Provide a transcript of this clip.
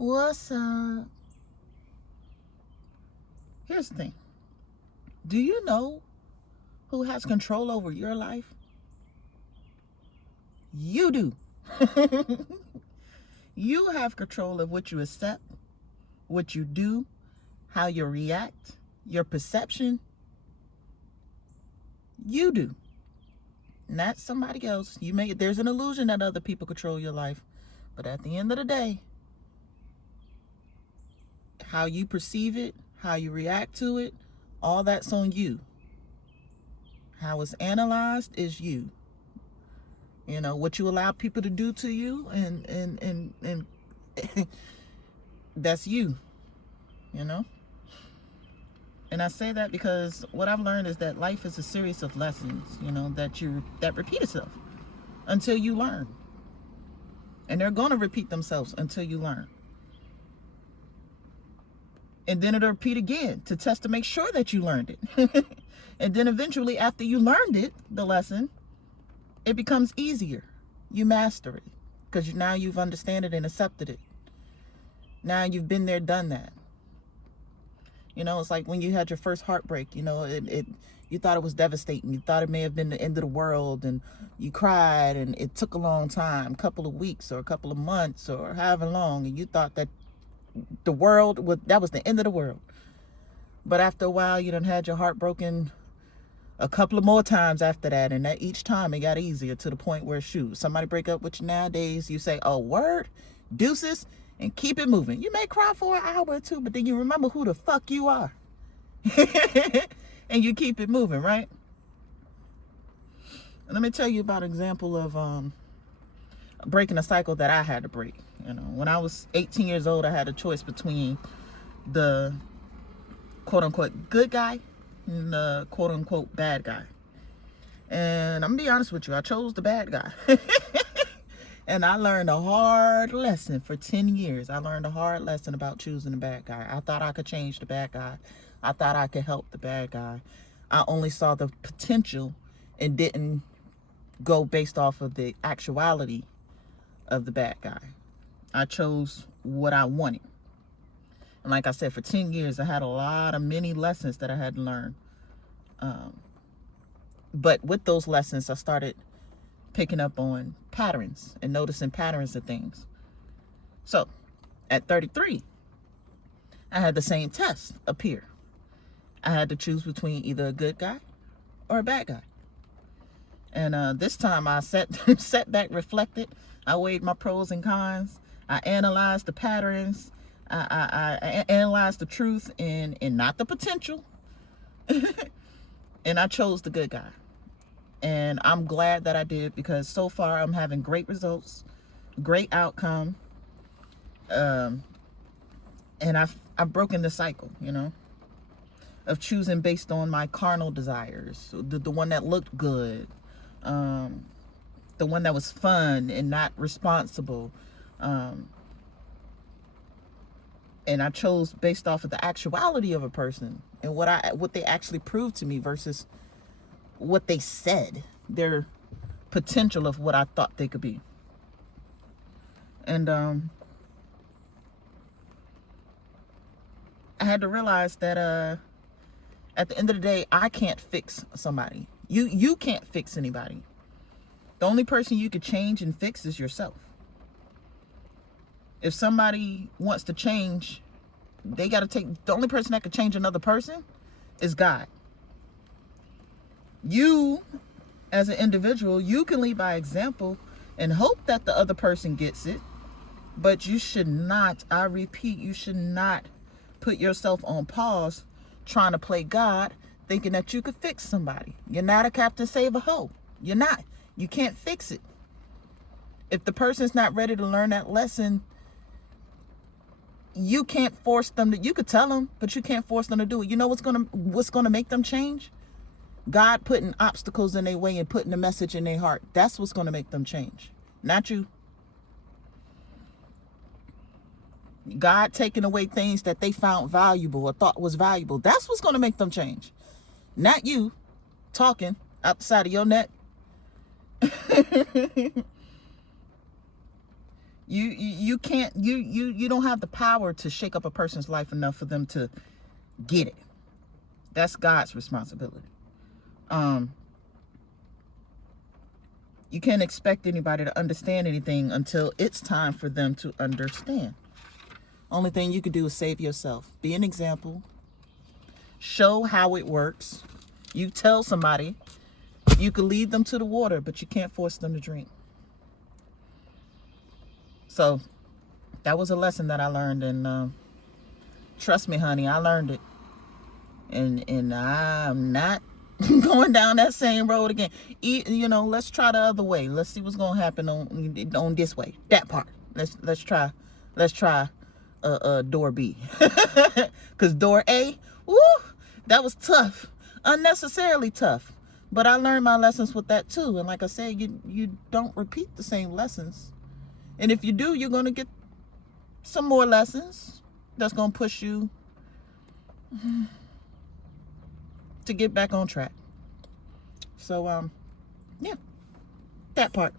What's up? Here's the thing. Do you know who has control over your life? You do. You have control of what you accept, what you do, how you react, your perception. You do. Not somebody else. There's an illusion that other people control your life. But at the end of the day, how you perceive it, how you react to it, all that's on you. How it's analyzed is you. You know, what you allow people to do to you and that's you, you know? And I say that because what I've learned is that life is a series of lessons, you know, that repeat itself until you learn. And they're going to repeat themselves until you learn. And then it'll repeat again to test to make sure that you learned it. And then eventually, after you learned it, the lesson, it becomes easier. You master it because now you've understood it and accepted it. Now you've been there, done that. You know, it's like when you had your first heartbreak, you know, you thought it was devastating. You thought it may have been the end of the world and you cried and it took a long time, a couple of weeks or a couple of months or however long. And you thought that that was the end of the world. But after a while, you done had your heart broken a couple of more times after that. And that each time it got easier to the point where, shoot, somebody break up with you nowadays, you say, oh, word, deuces, and keep it moving. You may cry for an hour or two, but then you remember who the fuck you are. And you keep it moving, right? And let me tell you about an example of breaking a cycle that I had to break. You know, when I was 18 years old, I had a choice between the quote-unquote good guy and the quote-unquote bad guy. And I'm gonna be honest with you, I chose the bad guy. And I learned a hard lesson for 10 years. I learned a hard lesson about choosing the bad guy. I thought I could change the bad guy. I thought I could help the bad guy. I only saw the potential and didn't go based off of the actuality of the bad guy. I chose what I wanted. And like I said, for 10 years, I had a lot of many lessons that I had to learn. But with those lessons, I started picking up on patterns and noticing patterns of things. So at 33, I had the same test appear. I had to choose between either a good guy or a bad guy. And this time I sat back, reflected. I weighed my pros and cons. I analyzed the patterns. I analyzed the truth and not the potential. And I chose the good guy. And I'm glad that I did because so far I'm having great results, great outcome. And I've broken the cycle, you know, of choosing based on my carnal desires. The one that looked good. The one that was fun and not responsible. And I chose based off of the actuality of a person and what they actually proved to me versus what they said, their potential of what I thought they could be. And I had to realize that at the end of the day, I can't fix somebody. You can't fix anybody. The only person you could change and fix is yourself. If somebody wants to change, the only person that could change another person is God. You, as an individual, you can lead by example and hope that the other person gets it. But you should not, I repeat, you should not put yourself on pause trying to play God, thinking that you could fix somebody. You're not a Captain Save-A-Ho. You're not. You can't fix it. If the person's not ready to learn that lesson, you can't force them you could tell them, but you can't force them to do it. You know what's gonna make them change? God putting obstacles in their way and putting a message in their heart. That's what's going to make them change. Not you. God taking away things that they found valuable or thought was valuable. That's what's going to make them change. Not you talking out the side of your neck. You can't, you don't have the power to shake up a person's life enough for them to get it. That's God's responsibility. You can't expect anybody to understand anything until it's time for them to understand. Only thing you can do is save yourself. Be an example. Show how it works. You tell somebody. You can lead them to the water, but you can't force them to drink. So that was a lesson that I learned, and trust me, honey, I learned it. And I'm not going down that same road again. You know, let's try the other way. Let's see what's gonna happen on this way. That part. Let's try door B. Cause door A, woo, that was tough. Unnecessarily tough. But I learned my lessons with that too. And like I said, you don't repeat the same lessons. And if you do, you're gonna get some more lessons that's gonna push you to get back on track. So yeah, that part.